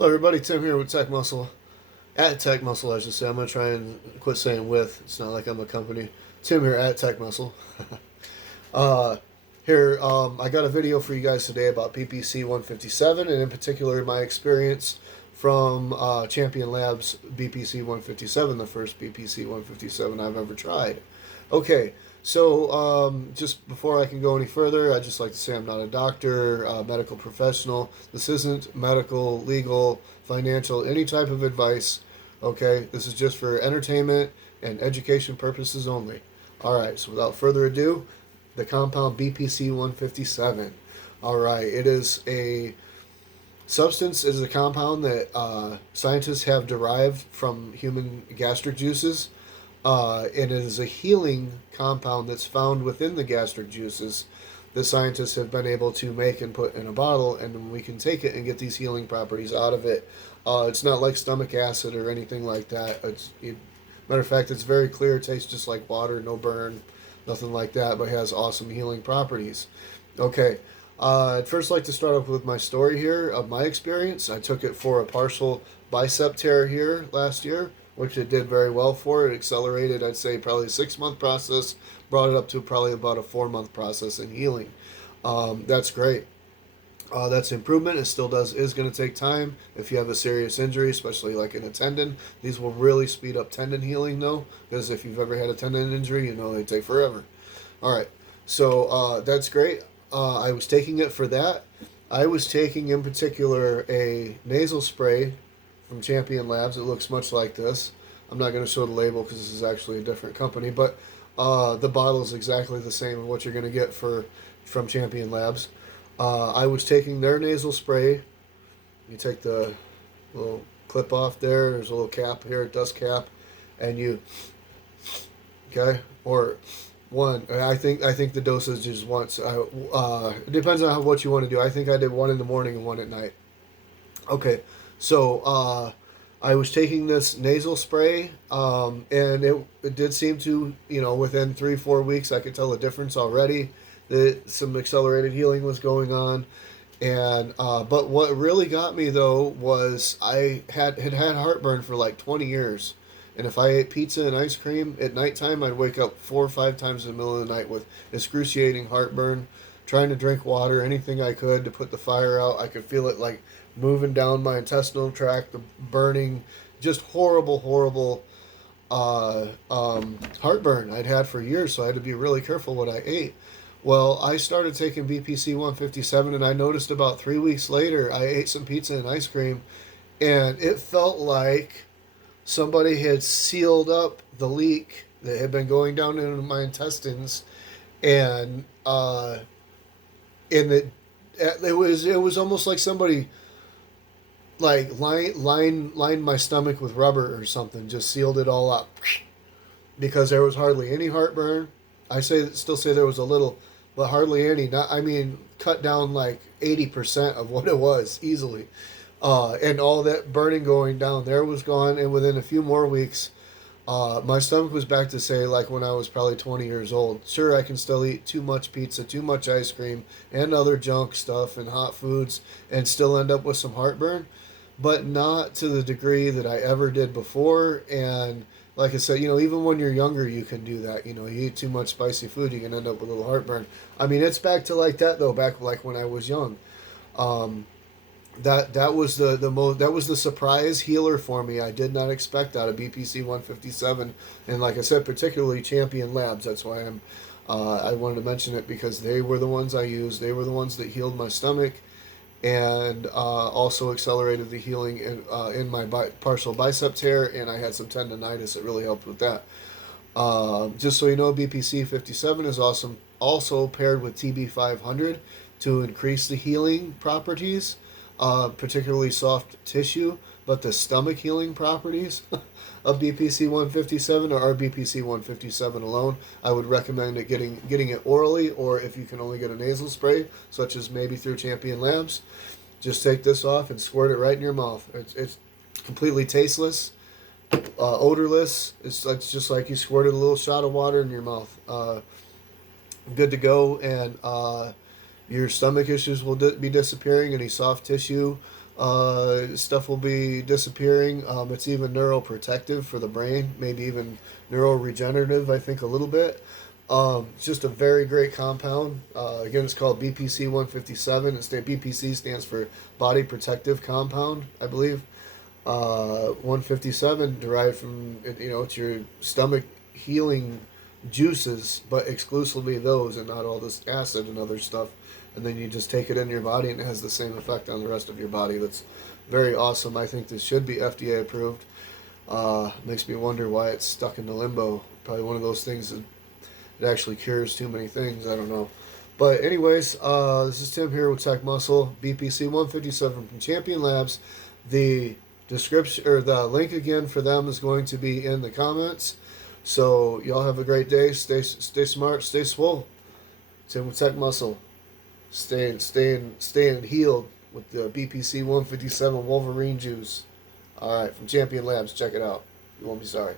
Hello, everybody. Tim here with Tech Muscle. At Tech Muscle, I should say. I'm going to try and quit saying with. It's not like I'm a company. Tim here at Tech Muscle. uh, I got a video for you guys today about BPC-157, and in particular, my experience from Champion Labz BPC-157, the first BPC-157 I've ever tried. Okay, so just before I can go any further, I'd just like to say I'm not a doctor, medical professional. This isn't medical, legal, financial, any type of advice. Okay, this is just for entertainment and education purposes only. All right, so without further ado, the compound BPC-157. All right, it is a substance. It is a compound that scientists have derived from human gastric juices. And it is a healing compound that's found within the gastric juices that scientists have been able to make and put in a bottle, and we can take it and get these healing properties out of it. It's not like stomach acid or anything like that. Matter of fact, it's very clear. It tastes just like water, no burn, nothing like that, but has awesome healing properties. Okay, I'd first like to start off with my story here of my experience. I took it for a partial bicep tear here last year, which it did very well for. It accelerated, I'd say, probably a 6-month process, brought it up to probably about a 4-month process in healing. That's great. That's improvement. It still is going to take time if you have a serious injury, especially like in a tendon. These will really speed up tendon healing, though, because if you've ever had a tendon injury, you know they take forever. All right, so that's great. I was taking it for that. I was taking, in particular, a nasal spray from Champion Labz. It looks much like this. I'm not going to show the label because this is actually a different company, but the bottle is exactly the same as what you're going to get from Champion Labz. I was taking their nasal spray. You take the little clip off there. There's a little cap here, dust cap, and you, okay, or one. I think the dosage is once. It depends on what you want to do. I think I did one in the morning and one at night. Okay, so I was taking this nasal spray, and it did seem to, within 3-4 weeks, I could tell a difference already. That some accelerated healing was going on, and but what really got me though was I had heartburn for like 20 years, and if I ate pizza and ice cream at nighttime, I'd wake up 4 or 5 times in the middle of the night with excruciating heartburn. Trying to drink water, anything I could to put the fire out. I could feel it like moving down my intestinal tract, the burning, just horrible heartburn I'd had for years, so I had to be really careful what I ate. Well, I started taking BPC-157, and I noticed about 3 weeks later, I ate some pizza and ice cream, and it felt like somebody had sealed up the leak that had been going down into my intestines, and it was almost like somebody like lined my stomach with rubber or something, just sealed it all up, because there was hardly any heartburn. Still say there was a little, but hardly any. Not, I mean, cut down like 80% of what it was easily, and all that burning going down there was gone. And within a few more weeks, my stomach was back to, say, like when I was probably 20 years old. Sure, I can still eat too much pizza, too much ice cream, and other junk stuff and hot foods, and still end up with some heartburn, but not to the degree that I ever did before. And like I said, even when you're younger, you can do that. You eat too much spicy food, you can end up with a little heartburn. I mean, it's back to like that though, back like when I was young. That was the surprise healer for me. I did not expect out of BPC-157, and like I said, particularly Champion Labz. That's why I wanted to mention it, because they were the ones I used. They were the ones that healed my stomach, and also accelerated the healing in my partial bicep tear, and I had some tendonitis. It really helped with that. Just so you know, BPC-57 is awesome. Also paired with TB500 to increase the healing properties. Particularly soft tissue, but the stomach healing properties of BPC-157 or BPC-157 alone. I would recommend getting it orally, or if you can only get a nasal spray, such as maybe through Champion Labz, just take this off and squirt it right in your mouth. It's completely tasteless, odorless. It's just like you squirted a little shot of water in your mouth. Good to go, and your stomach issues will be disappearing. Any soft tissue Stuff will be disappearing. It's even neuroprotective for the brain, maybe even neuroregenerative, I think, a little bit. It's just a very great compound. Again, it's called BPC-157. BPC stands for Body Protective Compound, I believe. 157 derived from, it's your stomach healing juices, but exclusively those and not all this acid and other stuff. And then you just take it in your body and it has the same effect on the rest of your body. That's very awesome. I think this should be FDA approved. Makes me wonder why it's stuck into limbo. Probably one of those things that it actually cures too many things. I don't know. But anyways, this is Tim here with Tech Muscle, BPC-157 from Champion Labz. The description or the link again for them is going to be in the comments. So y'all have a great day. Stay smart. Stay swole. Tim with Tech Muscle. Staying healed with the BPC-157 Wolverine juice. All right, from Champion Labz. Check it out. You won't be sorry.